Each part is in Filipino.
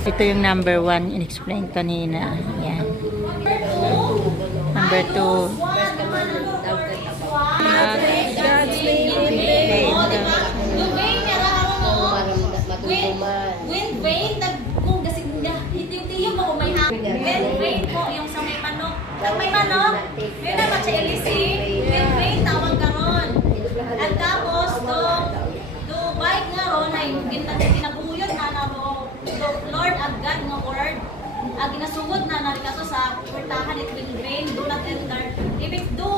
Ito yung number 1 in-explain kanina. Yan. Number 2. Wind vein, kung hitiw-tiyo mo kung may hangin. Wind vein po, yung sa may manok. Ang may manok, may naman siya ilisi. Wind vein, tawag ka ron. At tapos, do bike nga ron, ay ginabuhuyon na na ro, Lord agad nga word. Ginasugod na narikaso sa portahan it wind vein, do not enter. Ibig do,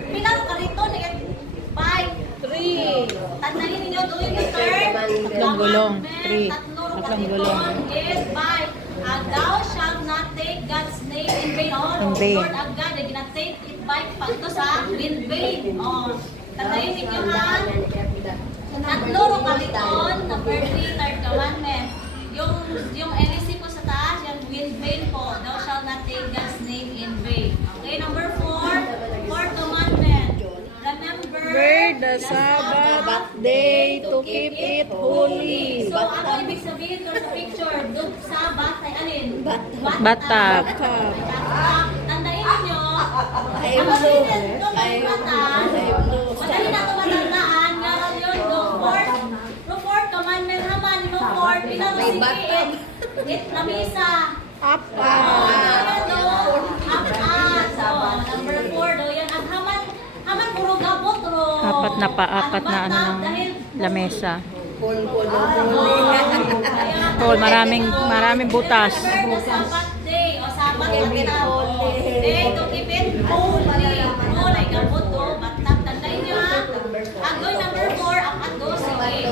pinaro ka rito, bike. 3. Tandaan ninyo, do yung third. Tatlong gulong. 3. Tatlong gulong. Is by, thou shalt not take God's name in vain. Lord of God, ay ginatake it by pagto sa in vain. Tandaan ninyo ha. Tatlo ro kaliton, number 3, third commandment. Yung LC po sa taas, yung in vain po. Thou shalt not take God's name in vain. Okay, number 4, fourth commandment. Remember the Sabbath day to keep it holy. So, ano ibig sabihin ko sa picture? Sabbath ay alin? Bathtub. Tandaan ninyo, ang sabihin ito ng batas, madali na ito matandaan, ngayon yun, no fourth commandment naman, no fourth, pinarasikiin, it na misa. So, number 4 do yan, ang haman puro gabot, Apat na ano ng lamesa. Oh, maraming butas. Sabbath day o Sabbath day to keep it holy. Holy gabot to, batap tandaan niyo ha. Agoy number 4, ang ago sige.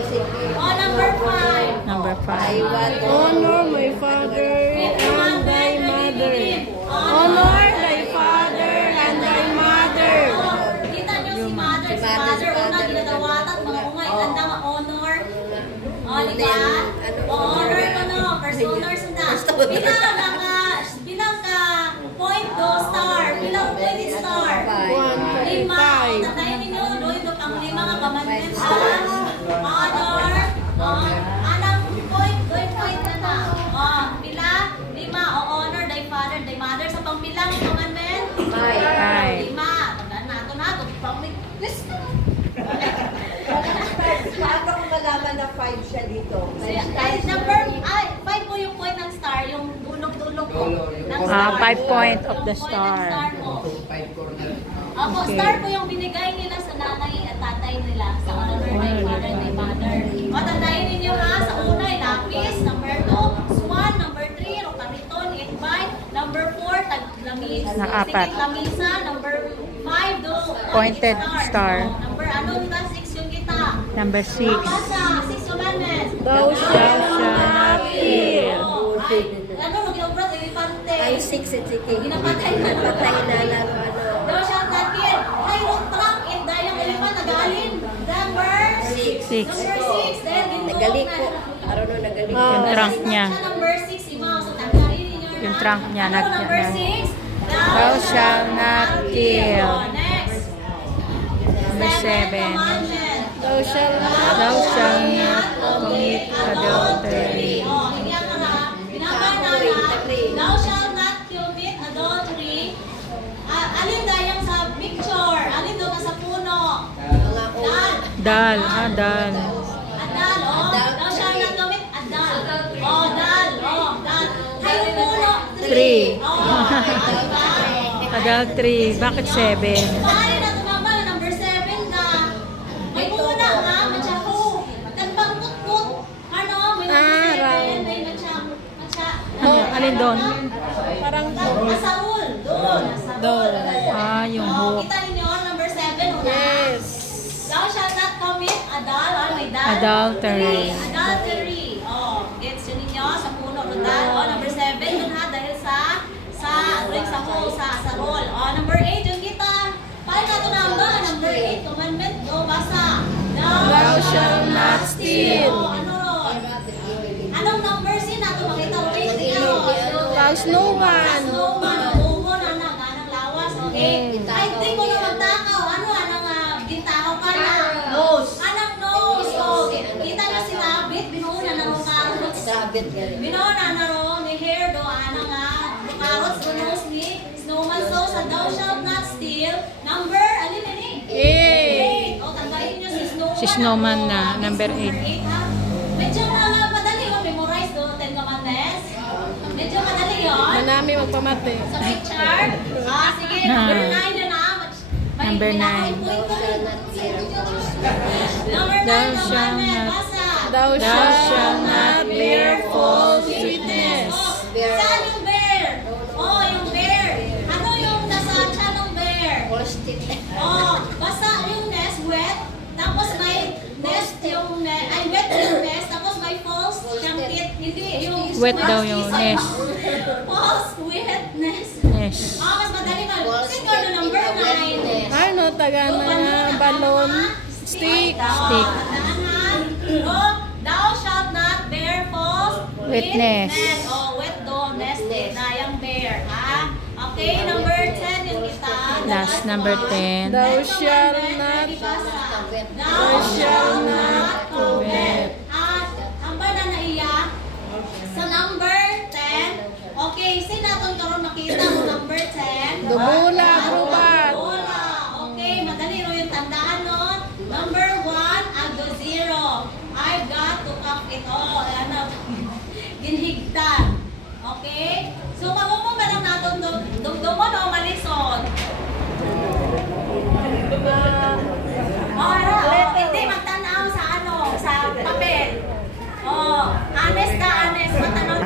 Number 5. Number 5. Honor my father and thy mother. Honor thy father and thy mother. Kita niyo si mother, una ginadawatan mga ungay, tanda nga honor. Diba? Honor ko no, first honors na. Bilang ka point do star, bilang pwede star. 5. Tatayin ninyo, doon pang 5 nga commandments sa honor. Anong point na na. Pila, 5, honor thy father, thy mother. Sa pangpilang commandment? 5. Tandaan nato na, pang-quiz na. Paano kung malaman na 5 siya dito? Number 5 po yung point ng star, yung dulog-dulog po ng star. 5 point of the star. Opo, star po yung binigay nila sa nanay at tatay nila sa honor my father and my mother. Tandaan ninyo ha, sa una ay lapis, number 2, swan, number 3, rokariton, itbay, number 4, lamisa, number 5, Pointed star. Number 6 yung kita. Number 6. 6 commandments. Thou shalt not kill. Ano, mag-iobrat, ilipante. Ay, 6 at 6. Ginapatay na. Patay na lang. Thou shalt not kill. Mayroong trunk and dayang elephant nagalin. Number 6. Number 6. Dahil Nagaling ko. Araw na nagaling ko. Yung trunk niya. Number 6, iba. So, tanggalin ninyo na. Yung trunk niya. Number 6. Thou shalt not kill. Next. Number 7. Thou shalt Thou shalt not commit adultery. Hindi ka na. Thou shalt not commit adultery. Alin dayang sa picture? Alin doon ka sa puno? Dal. Dal. Adal, Thou shalt not commit adal. Dal. Hay puno. 3. Diba? Adultery. Bakit 7? Pare na tumama, number 7 na. May una nga, matyaho. Nagpangkut-kut. Ano, may number 7. May matya. Alin doon? parang Nasaul. Doon. Doon. Yung hook. Kita ninyo, number 7. Una. Yes. Thou shalt not commit Adultery. Adultery. Gets yun ninyo sa puno. Number 7 yun ha, dahil sa roll. Number 8 yung kita. Paano nato na number 8, commandment. Basa. Thou shalt not steal. Ano ron? Anong number sin nato makita ron? Cause no one. Ungo na ganang lawas. Okay. I think ko na magtakaw. Ano? Anong gintakaw ka na? Nose. Anong nose? Kita nyo si Rabbit, binuuna na nung karot. Kabit ganun. Minona na ro, ni hair do, ana nga, bukaros, gunos ni, snowman so, sa thou shalt not steal, number, alin na ni? 8. O, tanggalin niyo si snowman. Si snowman na, number 8. Medyo madali yun, memorize do, 10 commandments. Medyo madali yun. Manami magpamati. Sa may chart. Sige, number 9 na na. Number 9. Number 9 Thou naman shalt na, not- basa. Thou shalt not bear false witness. Saan yung bear? Oh, yung bear. Ano yung nasa tiyan ng bear? Oh, basta yung nest wet, tapos may nest yung ay wet yung nest, tapos may false yung tit. Hindi, yung Wet daw yung nest. False wetness. Yes. Oh, mas madali man. Sige, ano number 9? Ano, taga na balon. Stick. Stick. Oh, thou shalt not bear false Witness. Oh, wet do, nest na yung bear, ha? Okay, number 10 yung kita. Last number 10. Thou shalt not Thou shalt not covet. At ang ba na naiya? Sa number 10, okay, sinaton karon makita mo number 10. Dubula, grubat. Dubula. Okay, madali ro yung tandaan nun. Number 1, agdo 0. I've got to cup it all. Ano, ginhigtan. Okay? So, pag-umong ba lang natin dugdumon o malisod? Hindi magtanaw sa ano, sa papel. Oh, honest ka, honest. Matanong.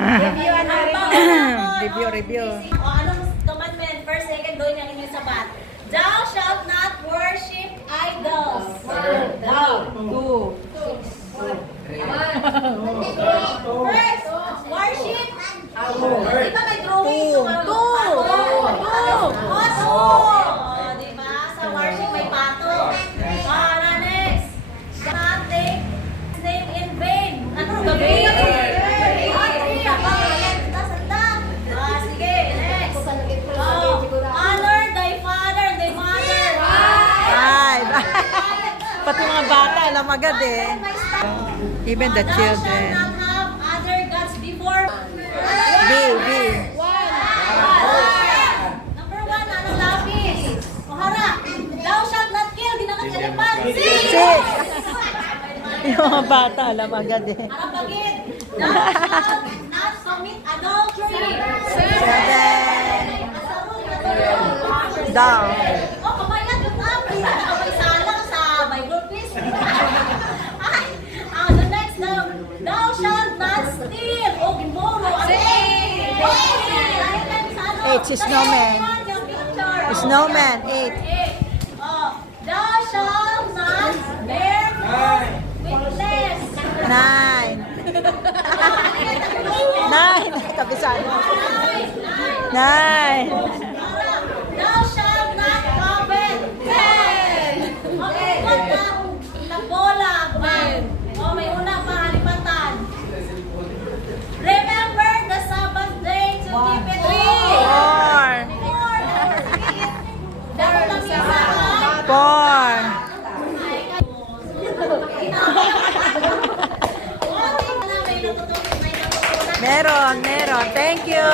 Review. O, anong commandment? First, second, doon yung inyong sabat. Thou shalt not worship idols. First, worship. Di ba may drawing? Pato. Di ba? Sa worship may pato. Para next. Not take his name in vain. Ano? Gabi? Sige, next. Honor thy father and thy mother. Ay, pati mga bata, alam agad eh. Even the Thou children. shalt not have other gods before. B. Number 1, ano lapis? O harap. Thou shalt not kill. Ginamat ka lipat. Six. Yung mga bata, alam agad eh. Harap bagit. Thou shalt not commit adultery. 7. Down. O, kamayat yung up. May salang sa Bible quiz. Ay, the next down. Thou shalt not steal. O, gimbolo. Eight, si Snowman. Snowman, 8. Oh, thou shalt not bear false witness. 9. 9. Kabisado. 9. Thou shalt not covet. 10. Okay, nagbola. Oh, may una pa halipatan. Remember the Sabbath day to keep it holy. 4. Dapat lang isa ha. 4. Meron. Thank you.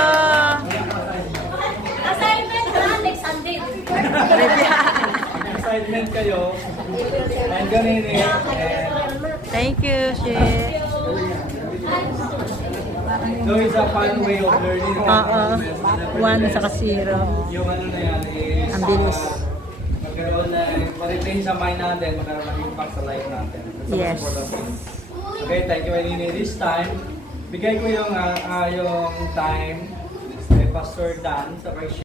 Assignment ha, next Sunday. Excitement kayo. And ganun eh. Thank you, She. So it's a fun way of learning. Oo. 1 saka 0. Yung ano na yan is Ang bilis. magkaroon na, ma-retain sa mind natin, magkaroon ng impact sa life natin. That's the Yes. most important thing. Okay, thank you Anini. This time, bigay ko yung time kay Pastor Dan sa